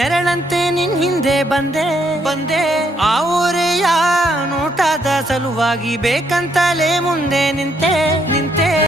ನೆರಳಂತೆ ನಿನ್ ಹಿಂದೆ ಬಂದೆ ಆ ಊರೆಯ ನೋಟದ ಸಲುವಾಗಿ ಬೇಕಂತಲೇ ಮುಂದೆ ನಿಂತೆ